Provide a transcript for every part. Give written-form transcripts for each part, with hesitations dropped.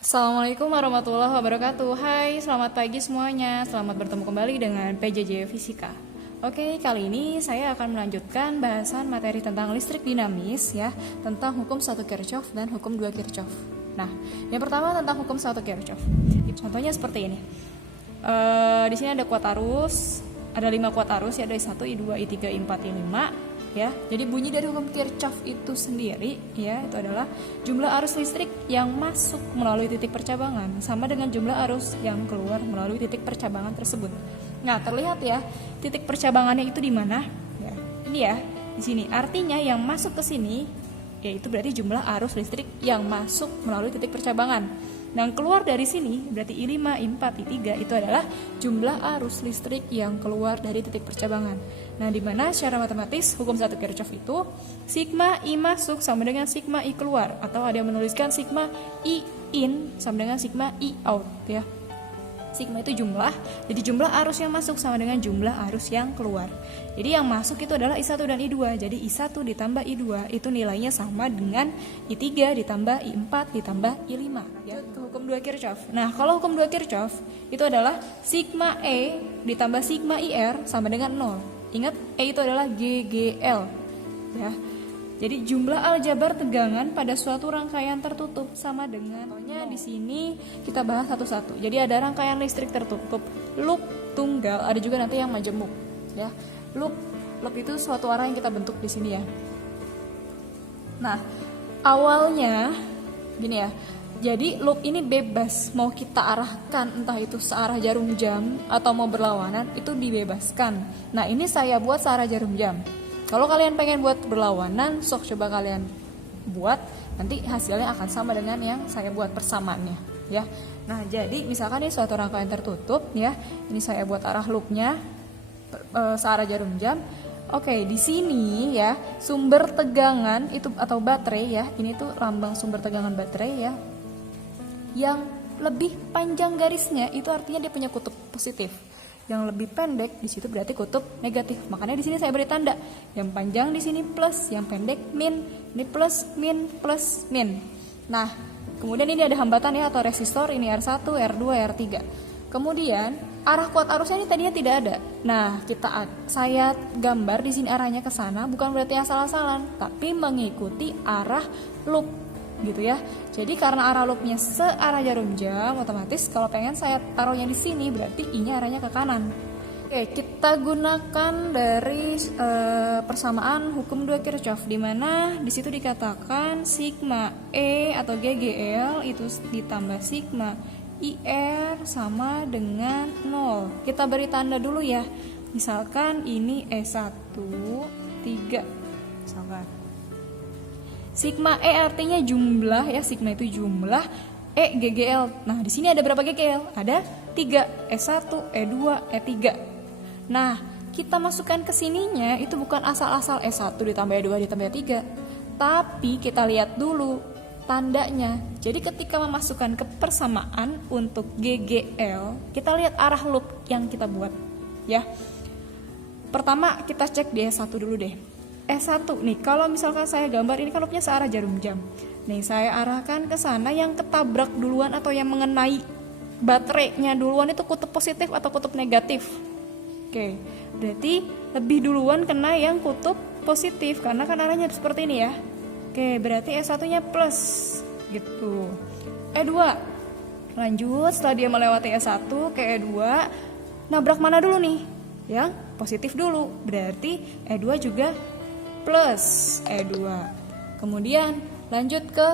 Assalamualaikum warahmatullahi wabarakatuh. Hai, selamat pagi semuanya. Selamat bertemu kembali dengan PJJ Fisika. Oke, kali ini saya akan melanjutkan bahasan materi tentang listrik dinamis ya, tentang hukum 1 Kirchhoff dan hukum 2 Kirchhoff. Nah, yang pertama tentang hukum 1 Kirchhoff. Contohnya seperti ini. Di sini ada kuat arus, ada 5 kuat arus ya, ada I1, I2, I3, I4, I5 ya. Jadi bunyi dari hukum Kirchhoff itu sendiri ya, itu adalah jumlah arus listrik yang masuk melalui titik percabangan sama dengan jumlah arus yang keluar melalui titik percabangan tersebut. Nah, terlihat ya titik percabangannya itu di mana? Ya, ini ya, di sini. Artinya yang masuk ke sini yaitu berarti jumlah arus listrik yang masuk melalui titik percabangan. Nah, keluar dari sini berarti I5, I4, I3 itu adalah jumlah arus listrik yang keluar dari titik percabangan. Nah, di mana secara matematis hukum 1 Kirchhoff itu sigma I masuk sama dengan sigma I keluar, atau ada yang menuliskan sigma I in sama dengan sigma I out ya. Sigma itu jumlah, jadi jumlah arus yang masuk sama dengan jumlah arus yang keluar. Jadi yang masuk itu adalah I1 dan I2. Jadi I1 ditambah I2 itu nilainya sama dengan I3 ditambah I4 ditambah I5 ya. Itu hukum 2 Kirchhoff. Nah, kalau hukum 2 Kirchhoff itu adalah sigma E ditambah sigma IR sama dengan 0. Ingat, E itu adalah GGL ya. Jadi jumlah aljabar tegangan pada suatu rangkaian tertutup sama dengan, contohnya di sini kita bahas satu-satu. Jadi ada rangkaian listrik tertutup, loop tunggal, ada juga nanti yang majemuk ya. Loop itu suatu arah yang kita bentuk di sini ya. Nah, awalnya gini ya. Jadi loop ini bebas, mau kita arahkan entah itu searah jarum jam atau mau berlawanan, itu dibebaskan. Nah, ini saya buat searah jarum jam. Kalau kalian pengen buat berlawanan, sok coba kalian buat, nanti hasilnya akan sama dengan yang saya buat persamaannya ya. Nah, jadi misalkan ini suatu rangkaian tertutup ya, ini saya buat arah loopnya searah jarum jam. Oke, di sini ya sumber tegangan itu atau baterai ya, ini tuh lambang sumber tegangan baterai ya. Yang lebih panjang garisnya itu artinya dia punya kutub positif. Yang lebih pendek di situ berarti kutub negatif. Makanya di sini saya beri tanda. Yang panjang di sini plus, yang pendek min. Ini plus, min, plus, min. Nah, kemudian ini ada hambatan ya atau resistor, ini R1, R2, R3. Kemudian arah kuat arusnya ini tadinya tidak ada. Nah, saya gambar di sini arahnya ke sana, bukan berarti asal-asalan, tapi mengikuti arah loop gitu ya. Jadi karena arah loopnya searah jarum jam, otomatis kalau pengen saya taruhnya di sini berarti I-nya arahnya ke kanan. Oke, kita gunakan dari persamaan hukum 2 Kirchhoff, di mana di situ dikatakan sigma E atau GGL itu ditambah sigma IR sama dengan 0. Kita beri tanda dulu ya. Misalkan ini E1 3 misalkan. Sigma E artinya jumlah ya, sigma itu jumlah, E GGL. Nah, di sini ada berapa GGL? Ada 3, E1, E2, E3. Nah, kita masukkan ke sininya itu bukan asal-asal E1 ditambah E2 ditambah E3. Tapi kita lihat dulu tandanya. Jadi ketika memasukkan ke persamaan untuk GGL, kita lihat arah loop yang kita buat ya. Pertama kita cek di E1 dulu deh. E1 nih, kalau misalkan saya gambar ini kan loopnya searah jarum jam. Nih, saya arahkan ke sana, yang ketabrak duluan atau yang mengenai baterainya duluan itu kutub positif atau kutub negatif. Oke, berarti lebih duluan kena yang kutub positif karena kan arahnya seperti ini ya. Oke, berarti E1-nya plus gitu. E2. Lanjut, setelah dia melewati E1 ke E2, nabrak mana dulu nih? Yang positif dulu. Berarti E2 juga plus E2. Kemudian lanjut ke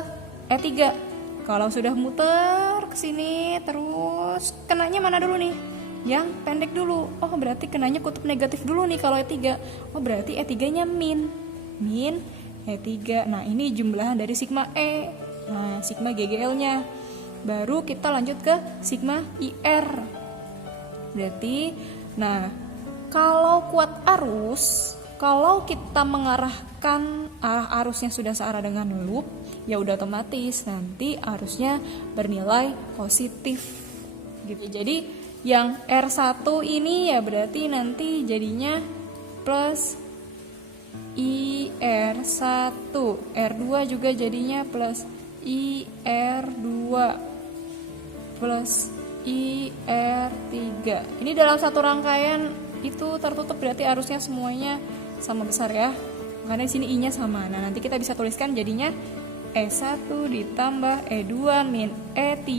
E3. Kalau sudah muter ke sini terus kenanya mana dulu nih? Yang pendek dulu. Oh, berarti kenanya kutub negatif dulu nih kalau E3. Oh, berarti E3-nya min. Min E3. Nah, ini jumlahan dari sigma E. Nah, sigma GGL-nya. Baru kita lanjut ke sigma IR. Berarti kalau kuat arus, kalau kita mengarahkan arah arusnya sudah searah dengan loop, ya udah otomatis nanti arusnya bernilai positif gitu. Jadi yang R1 ini ya berarti nanti jadinya plus IR1, R2 juga jadinya plus IR2 plus IR3. Ini dalam satu rangkaian itu tertutup, berarti arusnya semuanya sama besar ya. Karena di sini I-nya sama. Nah, nanti kita bisa tuliskan jadinya E1 ditambah E2 min E3.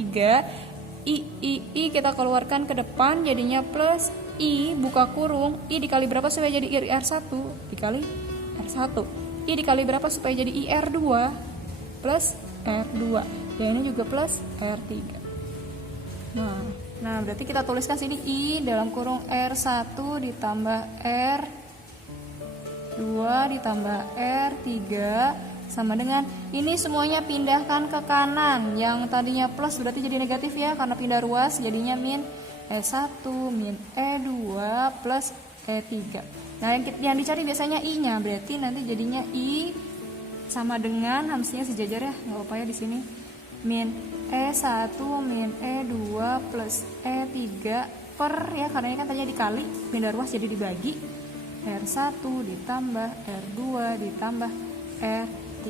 I kita keluarkan ke depan jadinya plus I buka kurung. I dikali berapa supaya jadi IR1? Dikali R1. I dikali berapa supaya jadi IR2? Plus R2. Dan ini juga plus R3. Nah, berarti kita tuliskan sini I dalam kurung R1 ditambah R2 ditambah R3 sama dengan ini semuanya pindahkan ke kanan. Yang tadinya plus berarti jadi negatif ya, karena pindah ruas jadinya min E1 min E2 plus E3. Nah, yang dicari biasanya I-nya, berarti nanti jadinya I sama dengan hamzanya sejajar ya, nggak apa ya di sini. Min E1 min E2 plus E3 per ya, karena ini kan tadinya dikali, pindah ruas jadi dibagi. R1 ditambah R2 ditambah R3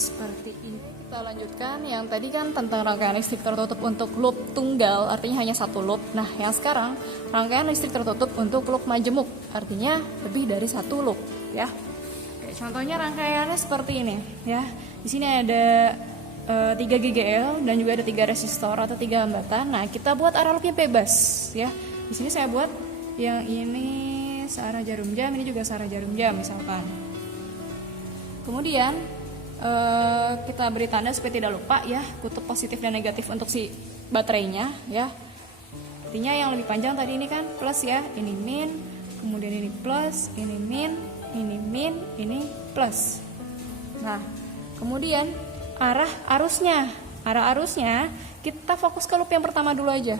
seperti ini. Kita lanjutkan yang tadi kan tentang rangkaian listrik tertutup untuk loop tunggal, artinya hanya satu loop. Nah, yang sekarang rangkaian listrik tertutup untuk loop majemuk, artinya lebih dari satu loop ya. Oke, contohnya rangkaiannya seperti ini ya. Di sini ada 3 GGL dan juga ada 3 resistor atau 3 hambatan. Nah, kita buat arah loopnya bebas ya. Di sini saya buat yang ini searah jarum jam, ini juga searah jarum jam misalkan. Kemudian kita beri tanda supaya tidak lupa ya, kutub positif dan negatif untuk si baterainya ya. Artinya yang lebih panjang tadi ini kan plus ya, ini min, kemudian ini plus, ini min, ini plus. Nah, kemudian arah arusnya kita fokus ke loop yang pertama dulu aja.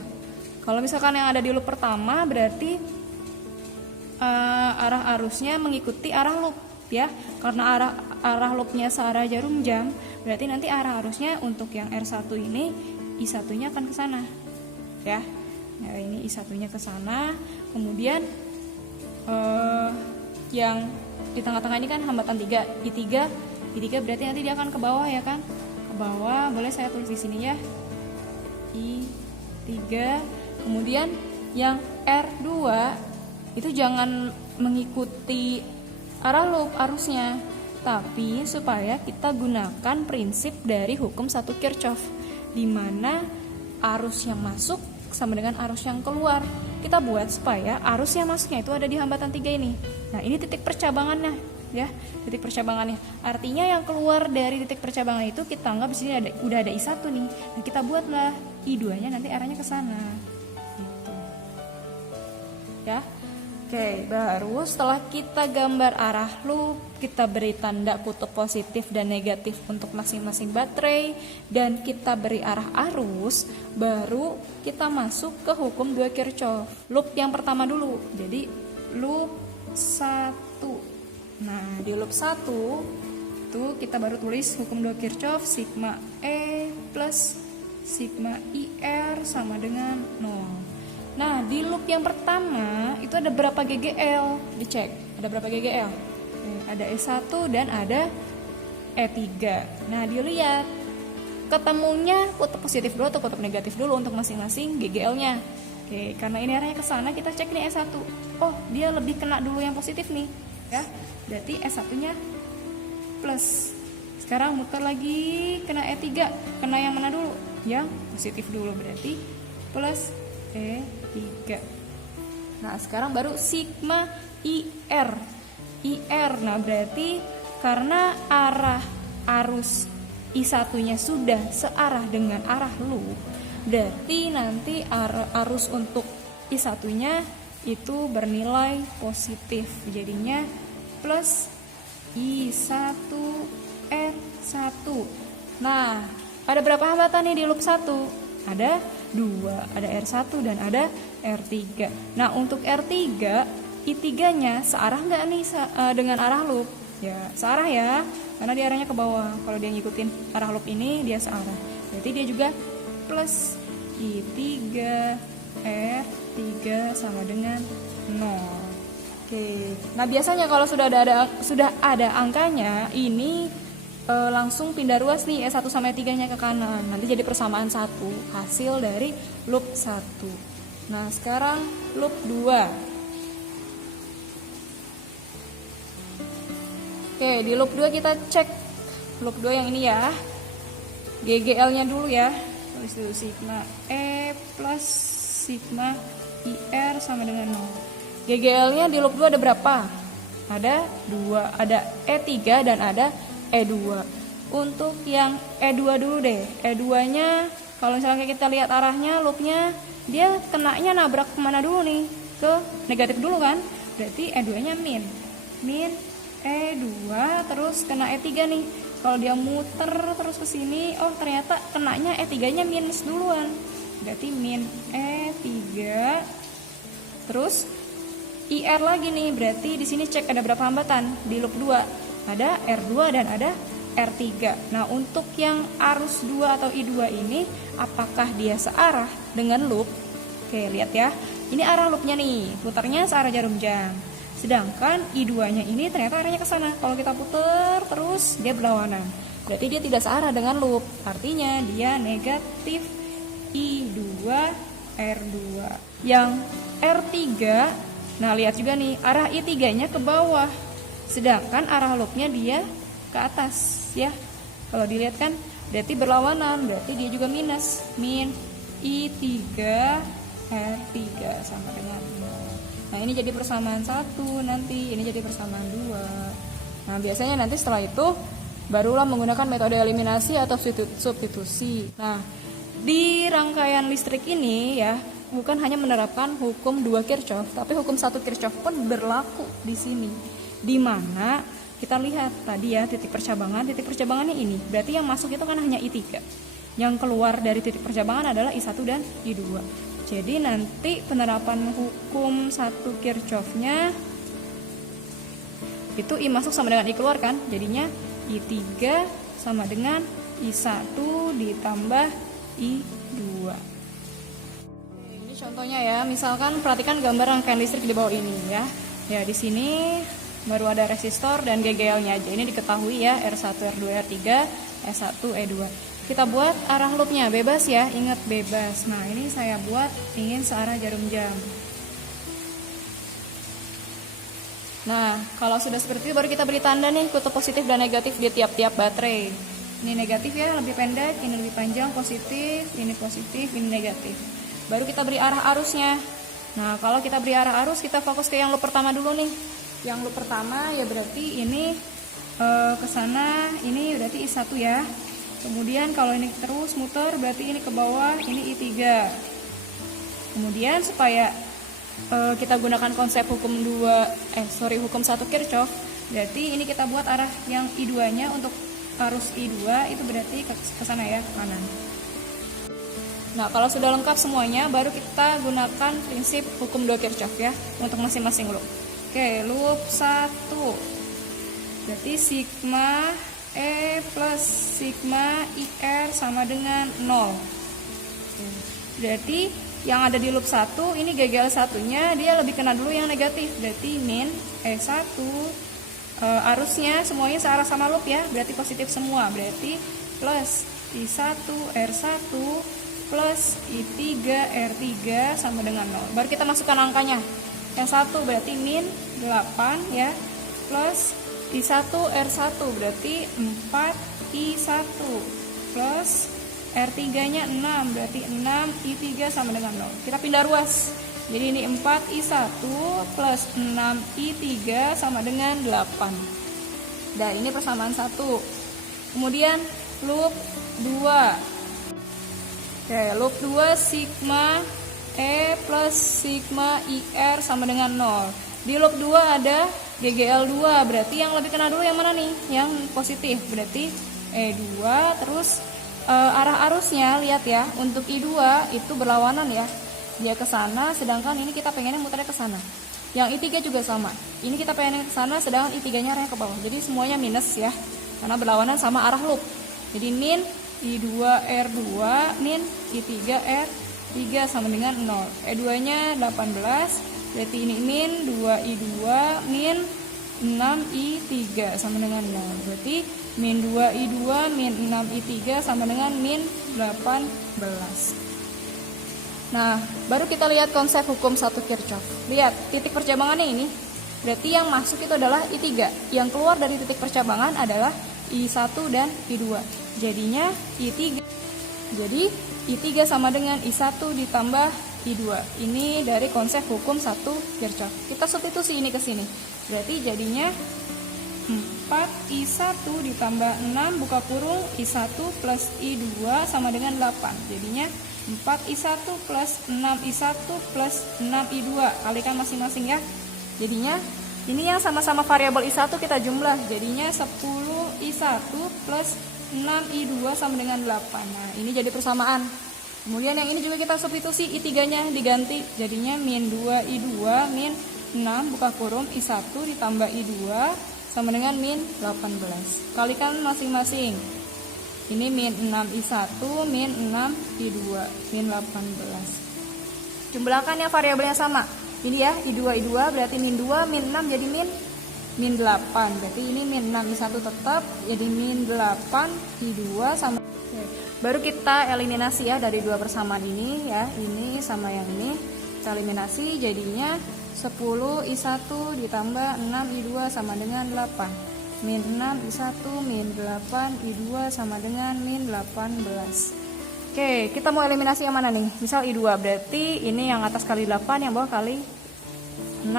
Kalau misalkan yang ada di loop pertama berarti arah arusnya mengikuti arah loop ya, karena arah loopnya searah jarum jam, berarti nanti arah arusnya untuk yang R1 ini I1-nya akan ke sana ya. Nah, ini I1-nya ke sana, kemudian yang di tengah-tengah ini kan hambatan 3, I3 berarti nanti dia akan ke bawah ya kan, ke bawah. Boleh saya tulis di sini ya, I3. Kemudian yang R2 itu jangan mengikuti arah loop arusnya, tapi supaya kita gunakan prinsip dari hukum 1 Kirchhoff, di mana arus yang masuk sama dengan arus yang keluar. Kita buat supaya arus yang masuknya itu ada di hambatan 3 ini. Nah, ini titik percabangannya ya, titik percabangannya. Artinya yang keluar dari titik percabangan itu kita anggap di sini udah ada I1 nih. Nah, kita buatlah I2-nya nanti arahnya ke sana. Gitu. Ya. Oke, baru setelah kita gambar arah loop, kita beri tanda kutub positif dan negatif untuk masing-masing baterai, dan kita beri arah arus, baru kita masuk ke hukum 2 Kirchhoff. Loop yang pertama dulu, jadi loop 1. Nah, di loop 1 itu kita baru tulis hukum 2 Kirchhoff, sigma E plus sigma IR sama dengan 0. Nah, di loop yang pertama itu ada berapa GGL? Dicek, ada berapa GGL? Ada E1 dan ada E3. Nah, dilihat ketemunya kutub positif dulu atau kutub negatif dulu untuk masing-masing GGL-nya. Oke, karena ini arahnya ke sana, kita cek nih E1. Oh, dia lebih kena dulu yang positif nih, ya. Berarti E1-nya plus. Sekarang muter lagi, kena E3. Kena yang mana dulu? Yang positif dulu, berarti plus E3. Nah, sekarang baru sigma IR. Nah, berarti karena arah arus I1-nya sudah searah dengan arah loop, berarti nanti arus untuk I1-nya itu bernilai positif. Jadinya plus I1 R1. Nah, ada berapa hambatan nih di loop 1? Ada 2, ada R1 dan ada R3. Nah, untuk R3, I3-nya searah nggak nih dengan arah loop? Ya, searah ya, karena dia arahnya ke bawah. Kalau dia ngikutin arah loop ini, dia searah. Berarti dia juga plus I3 R3 sama dengan 0. Oke. Nah, biasanya kalau sudah ada angkanya, ini langsung pindah ruas nih E1 sama E3 nya ke kanan. Nanti jadi persamaan 1 hasil dari loop 1. Nah sekarang loop 2. Oke, di loop 2 kita cek loop 2 yang ini ya. GGL nya dulu ya. Tulis dulu sigma E plus sigma IR sama dengan 0. GGL nya di loop 2 ada berapa? Ada 2, ada E3 dan ada E2. Untuk yang E2 dulu deh. E2 nya kalau misalnya kita lihat arahnya loopnya, dia kenanya nabrak kemana dulu nih? Ke negatif dulu kan? Berarti E2 nya min E2 terus kena E3 nih. Kalau dia muter terus ke sini, oh ternyata kenanya E3 nya minus duluan. Berarti min E3 terus IR lagi nih. Berarti di sini cek ada berapa hambatan di loop 2. Ada R2 dan ada R3. Nah, untuk yang arus 2 atau I2 ini, apakah dia searah dengan loop? Oke, lihat ya. Ini arah loopnya nih, putarnya searah jarum jam. Sedangkan I2-nya ini ternyata arahnya ke sana. Kalau kita putar terus, dia berlawanan. Berarti dia tidak searah dengan loop. Artinya dia negatif I2 R2. Yang R3, nah lihat juga nih, arah I3-nya ke bawah. Sedangkan arah loopnya dia ke atas ya. Kalau dilihat kan berarti berlawanan, berarti dia juga minus. Min I3 R3 sama dengan 0. Nah ini jadi persamaan 1 nanti, ini jadi persamaan 2. Nah biasanya nanti setelah itu barulah menggunakan metode eliminasi atau substitusi. Nah di rangkaian listrik ini ya, bukan hanya menerapkan hukum 2 Kirchhoff, tapi hukum 1 Kirchhoff pun berlaku di sini. Di mana kita lihat tadi ya titik percabangannya ini. Berarti yang masuk itu kan hanya I3. Yang keluar dari titik percabangan adalah I1 dan I2. Jadi nanti penerapan hukum 1 Kirchhoff-nya itu I masuk sama dengan I keluar kan. Jadinya I3 sama dengan I1 ditambah I2. Ini contohnya ya. Misalkan perhatikan gambar rangkaian listrik di bawah ini ya. Ya di sini baru ada resistor dan GGL-nya aja. Ini diketahui ya, R1, R2, R3, S1, E2. Kita buat arah loopnya, bebas ya, ingat bebas. Nah ini saya buat ingin searah jarum jam. Nah kalau sudah seperti itu baru kita beri tanda nih kutub positif dan negatif di tiap-tiap baterai. Ini negatif ya, lebih pendek, ini lebih panjang, positif, ini negatif. Baru kita beri arah arusnya. Nah kalau kita beri arah arus, kita fokus ke yang loop pertama dulu nih. Yang loop pertama ya berarti ini ke sana, ini berarti I1 ya. Kemudian kalau ini terus muter berarti ini ke bawah, ini I3. Kemudian supaya kita gunakan konsep hukum 1 Kirchhoff, berarti ini kita buat arah yang I2-nya untuk arus I2 itu berarti ke sana ya, ke kanan. Nah, kalau sudah lengkap semuanya baru kita gunakan prinsip hukum 2 Kirchhoff ya untuk masing-masing loop. Oke, loop 1. Berarti sigma E plus sigma IR sama dengan 0. Berarti yang ada di loop 1 ini GGL satunya dia lebih kena dulu yang negatif. Berarti min E1 arusnya semuanya searah sama loop ya. Berarti positif semua. Berarti plus I1 R1 plus I3 R3 sama dengan 0. Baru kita masukkan angkanya. Yang 1 berarti min 8 ya, plus I1 R1 berarti 4 I1 plus R3 nya 6 berarti 6 I3 sama dengan 0. Kita pindah ruas. Jadi ini 4 I1 plus 6 I3 sama dengan 8. Dan ini persamaan 1. Kemudian loop 2. Oke, loop 2 sigma E plus sigma IR sama dengan 0. Di loop 2 ada GGL 2, berarti yang lebih kena dulu yang mana nih? Yang positif, berarti E2. Terus arah arusnya lihat ya, untuk I2 itu berlawanan ya. Dia ke sana, sedangkan ini kita pengennya muternya ke sana. Yang I3 juga sama. Ini kita pengennya ke sana, sedangkan I3-nya arahnya ke bawah. Jadi semuanya minus ya, karena berlawanan sama arah loop. Jadi min I2 R2 min I3 R3 sama dengan 0. E2 nya 18, berarti ini min 2I2 min 6I3 sama dengan 0. Berarti min 2I2 min 6I3 sama dengan min 18. Nah, baru kita lihat konsep hukum 1 Kirchhoff. Lihat, titik percabangannya ini. Berarti yang masuk itu adalah I3. Yang keluar dari titik percabangan adalah I1 dan I2. Jadinya I3. Jadi, I3 sama dengan I1 ditambah I2. Ini dari konsep hukum 1 Kirchhoff. Kita substitusi ini ke sini. Berarti jadinya 4I1 ditambah 6 buka kurung I1 plus I2 sama dengan 8. Jadinya 4I1 plus 6I1 plus 6I2. Kalikan masing-masing ya. Jadinya ini yang sama-sama variabel I1 kita jumlah. Jadinya 10I1 plus 6I2 sama dengan 8. Nah, ini jadi persamaan. Kemudian yang ini juga kita substitusi, I3-nya diganti. Jadinya min 2I2 min 6 buka kurung I1 ditambah I2 sama dengan min 18. Kalikan masing-masing. Ini min 6I1 min 6I2 min 18. Jumlahkan yang variabelnya sama. Ini ya, I2 berarti min 2 min 6 jadi min 8. Berarti ini min 6I1 tetap jadi min 8 I2 sama. Oke. Baru kita eliminasi ya dari dua persamaan ini ya. Ini sama yang ini. Kita eliminasi jadinya 10I1 ditambah 6I2 sama dengan 8. Min 6I1 min 8I2 sama dengan min 18. Oke, kita mau eliminasi yang mana nih? Misal I2, berarti ini yang atas kali 8, yang bawah kali 6.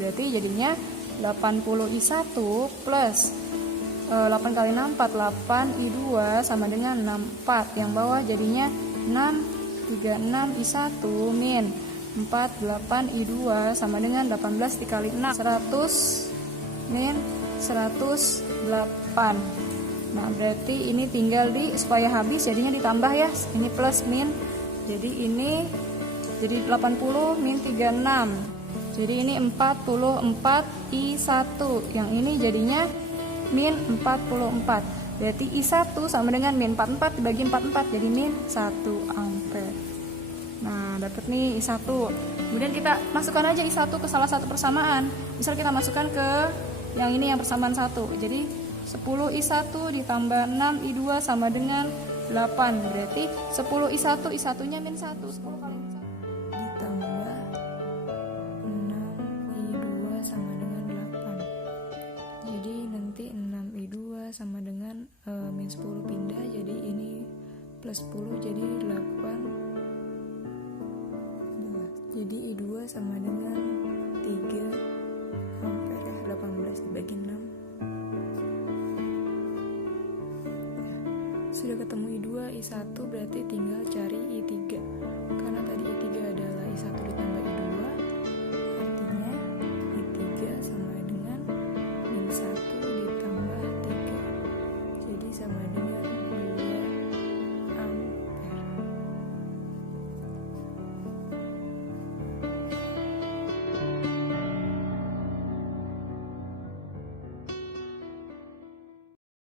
Berarti jadinya 80I1 plus 8 kali 6, 48 I2 sama dengan 64. Yang bawah jadinya 36I1 min 48 I2 sama dengan 18 dikali 6, 100 min 108. Nah, berarti ini tinggal supaya habis jadinya ditambah ya. Ini plus min. Jadi ini jadi 80 min 36. Jadi ini 44 I1. Yang ini jadinya min 44. Berarti I1 sama dengan min 44 dibagi 44 jadi min 1 ampere. Nah, dapat nih I1. Kemudian kita masukkan aja I1 ke salah satu persamaan. Misal kita masukkan ke yang ini yang persamaan 1. Jadi 10I1 ditambah 6I2 sama dengan 8. Berarti 10I1, I1-nya min 1. 10 kali min 1 ditambah 6I2 sama dengan 8. Jadi nanti 6I2 sama dengan min 10 pindah. Jadi ini plus 10 jadi 8. Jadi I2 sama dengan 3 ampere. 18 dibagi 6. Sudah ketemu I2, I1 berarti tinggal cari I3.